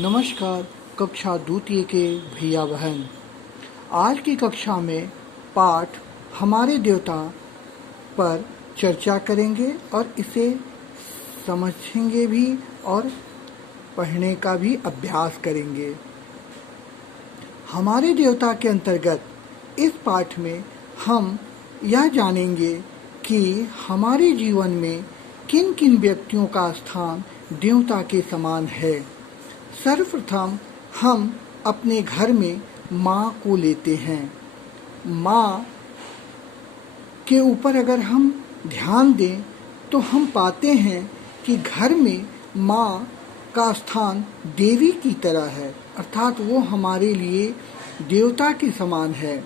नमस्कार कक्षा द्वितीय के भैया बहन। आज की कक्षा में पाठ हमारे देवता पर चर्चा करेंगे और इसे समझेंगे भी और पढ़ने का भी अभ्यास करेंगे। हमारे देवता के अंतर्गत इस पाठ में हम यह जानेंगे कि हमारे जीवन में किन किन व्यक्तियों का स्थान देवता के समान है। सर्वप्रथम हम अपने घर में माँ को लेते हैं। माँ के ऊपर अगर हम ध्यान दें तो हम पाते हैं कि घर में माँ का स्थान देवी की तरह है, अर्थात वो हमारे लिए देवता के समान है,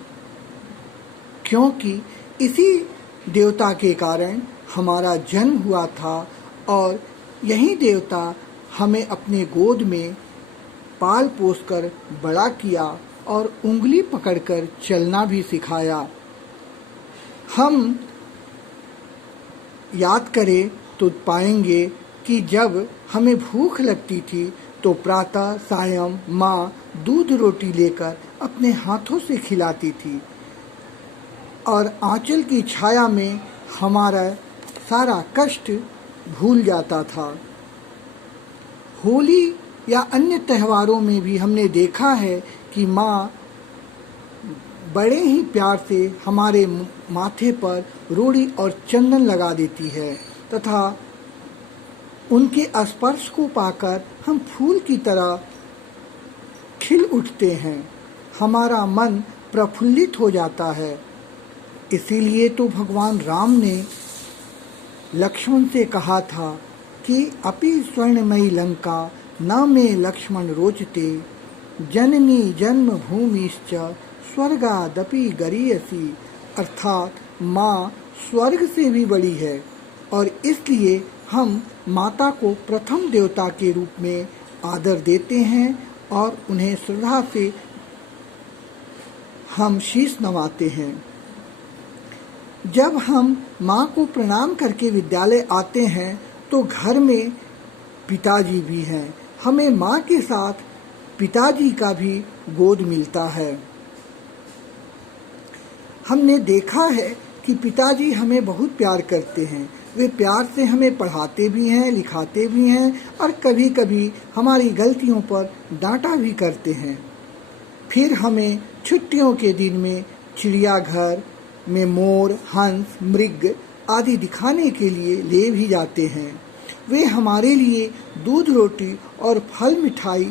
क्योंकि इसी देवता के कारण हमारा जन्म हुआ था और यही देवता हमें अपने गोद में पाल पोस कर बड़ा किया और उंगली पकड़कर चलना भी सिखाया। हम याद करें तो पाएंगे कि जब हमें भूख लगती थी तो प्रातः सायं माँ दूध रोटी लेकर अपने हाथों से खिलाती थी और आंचल की छाया में हमारा सारा कष्ट भूल जाता था। होली या अन्य त्योहारों में भी हमने देखा है कि माँ बड़े ही प्यार से हमारे माथे पर रोड़ी और चंदन लगा देती है तथा उनके स्पर्श को पाकर हम फूल की तरह खिल उठते हैं, हमारा मन प्रफुल्लित हो जाता है। इसीलिए तो भगवान राम ने लक्ष्मण से कहा था कि अपि स्वर्णमयी लंका न मे लक्ष्मण रोचते, जननी जन्मभूमिश्च स्वर्गादपि गरीयसी, अर्थात माँ स्वर्ग से भी बड़ी है और इसलिए हम माता को प्रथम देवता के रूप में आदर देते हैं और उन्हें श्रद्धा से हम शीश नवाते हैं। जब हम माँ को प्रणाम करके विद्यालय आते हैं तो घर में पिताजी भी हैं, हमें माँ के साथ पिताजी का भी गोद मिलता है। हमने देखा है कि पिताजी हमें बहुत प्यार करते हैं, वे प्यार से हमें पढ़ाते भी हैं, लिखाते भी हैं और कभी कभी हमारी गलतियों पर डांटा भी करते हैं। फिर हमें छुट्टियों के दिन में चिड़ियाघर में मोर, हंस, मृग आदि दिखाने के लिए ले भी जाते हैं। वे हमारे लिए दूध रोटी और फल मिठाई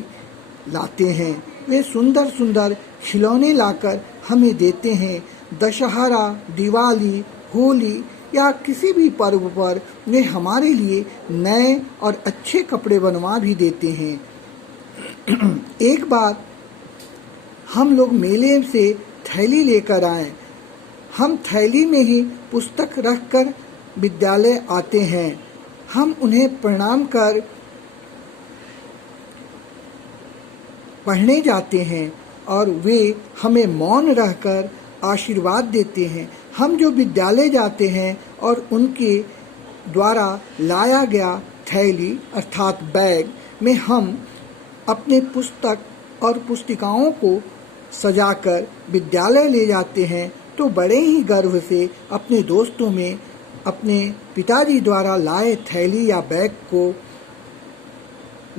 लाते हैं। वे सुंदर सुंदर खिलौने लाकर हमें देते हैं। दशहरा, दिवाली, होली या किसी भी पर्व पर वे हमारे लिए नए और अच्छे कपड़े बनवा भी देते हैं। एक बार हम लोग मेले से थैली लेकर आए। हम थैली में ही पुस्तक रखकर विद्यालय आते हैं। हम उन्हें प्रणाम कर पढ़ने जाते हैं और वे हमें मौन रहकर आशीर्वाद देते हैं। हम जो विद्यालय जाते हैं और उनके द्वारा लाया गया थैली अर्थात बैग में हम अपने पुस्तक और पुस्तिकाओं को सजाकर विद्यालय ले जाते हैं तो बड़े ही गर्व से अपने दोस्तों में अपने पिताजी द्वारा लाए थैली या बैग को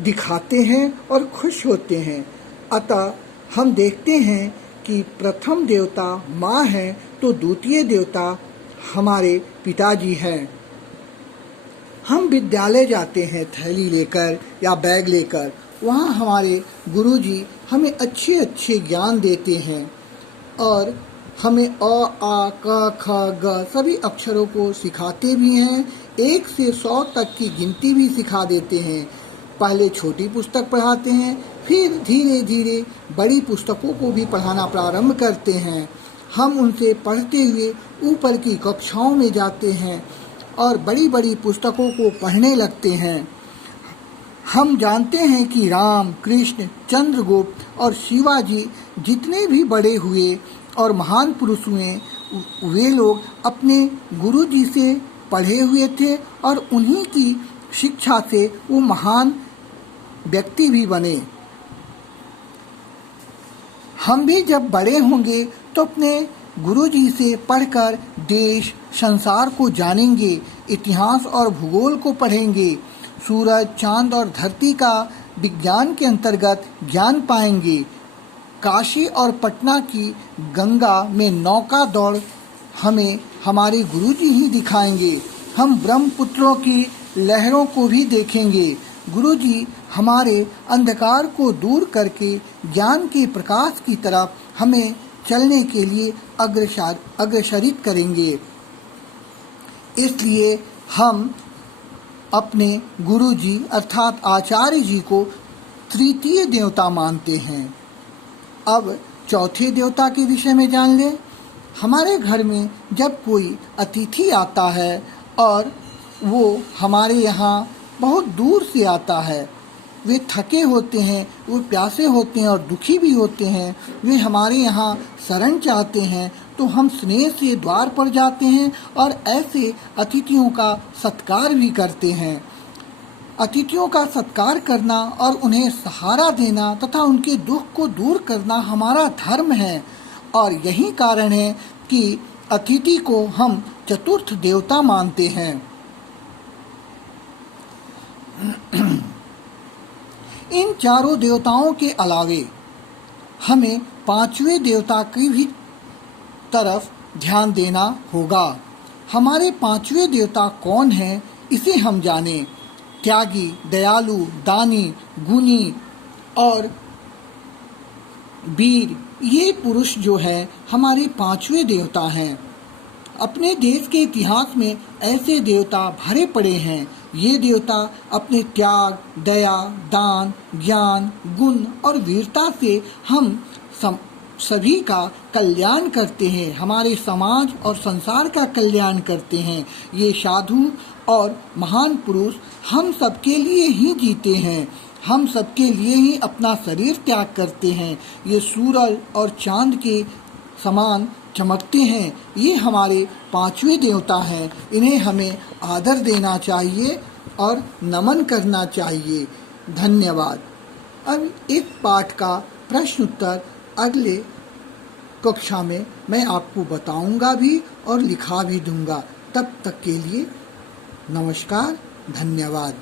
दिखाते हैं और खुश होते हैं। अतः हम देखते हैं कि प्रथम देवता माँ है तो द्वितीय देवता हमारे पिताजी हैं। हम विद्यालय जाते हैं थैली लेकर या बैग लेकर, वहाँ हमारे गुरुजी हमें अच्छे अच्छे ज्ञान देते हैं और हमें अ, आ, क, ख, ग सभी अक्षरों को सिखाते भी हैं। 1 से 100 तक की गिनती भी सिखा देते हैं। पहले छोटी पुस्तक पढ़ाते हैं, फिर धीरे धीरे बड़ी पुस्तकों को भी पढ़ाना प्रारंभ करते हैं। हम उनसे पढ़ते हुए ऊपर की कक्षाओं में जाते हैं और बड़ी बड़ी पुस्तकों को पढ़ने लगते हैं। हम जानते हैं कि राम, कृष्ण, चंद्रगुप्त और शिवाजी जितने भी बड़े हुए और महान पुरुष हुए, वे लोग अपने गुरुजी से पढ़े हुए थे और उन्हीं की शिक्षा से वो महान व्यक्ति भी बने। हम भी जब बड़े होंगे तो अपने गुरुजी से पढ़कर देश संसार को जानेंगे, इतिहास और भूगोल को पढ़ेंगे, सूरज, चांद और धरती का विज्ञान के अंतर्गत ज्ञान पाएंगे। काशी और पटना की गंगा में नौका दौड़ हमें हमारे गुरुजी ही दिखाएंगे। हम ब्रह्मपुत्रों की लहरों को भी देखेंगे। गुरुजी हमारे अंधकार को दूर करके ज्ञान के प्रकाश की तरफ हमें चलने के लिए अग्रसरित करेंगे। इसलिए हम अपने गुरुजी अर्थात आचार्य जी को तृतीय देवता मानते हैं। अब चौथे देवता के विषय में जान लें। हमारे घर में जब कोई अतिथि आता है और वो हमारे यहाँ बहुत दूर से आता है, वे थके होते हैं, वो प्यासे होते हैं और दुखी भी होते हैं, वे हमारे यहाँ शरण चाहते हैं, तो हम स्नेह से द्वार पर जाते हैं और ऐसे अतिथियों का सत्कार भी करते हैं। अतिथियों का सत्कार करना और उन्हें सहारा देना तथा उनके दुख को दूर करना हमारा धर्म है और यही कारण है कि अतिथि को हम चतुर्थ देवता मानते हैं। इन चारों देवताओं के अलावे हमें पांचवें देवता की भी तरफ ध्यान देना होगा। हमारे पांचवें देवता कौन हैं, इसे हम जानें। त्यागी, दयालु, दानी, गुणी और वीर, ये पुरुष जो है हमारे पांचवें देवता हैं। अपने देश के इतिहास में ऐसे देवता भरे पड़े हैं। ये देवता अपने त्याग, दया, दान, ज्ञान, गुण और वीरता से हम सभी का कल्याण करते हैं, हमारे समाज और संसार का कल्याण करते हैं। ये साधु और महान पुरुष हम सबके लिए ही जीते हैं, हम सबके लिए ही अपना शरीर त्याग करते हैं। ये सूरज और चांद के समान चमकते हैं। ये हमारे पांचवें देवता हैं। इन्हें हमें आदर देना चाहिए और नमन करना चाहिए। धन्यवाद। अब एक पाठ का प्रश्न उत्तर अगले कक्षा में मैं आपको बताऊंगा भी और लिखा भी दूंगा। तब तक के लिए नमस्कार, धन्यवाद।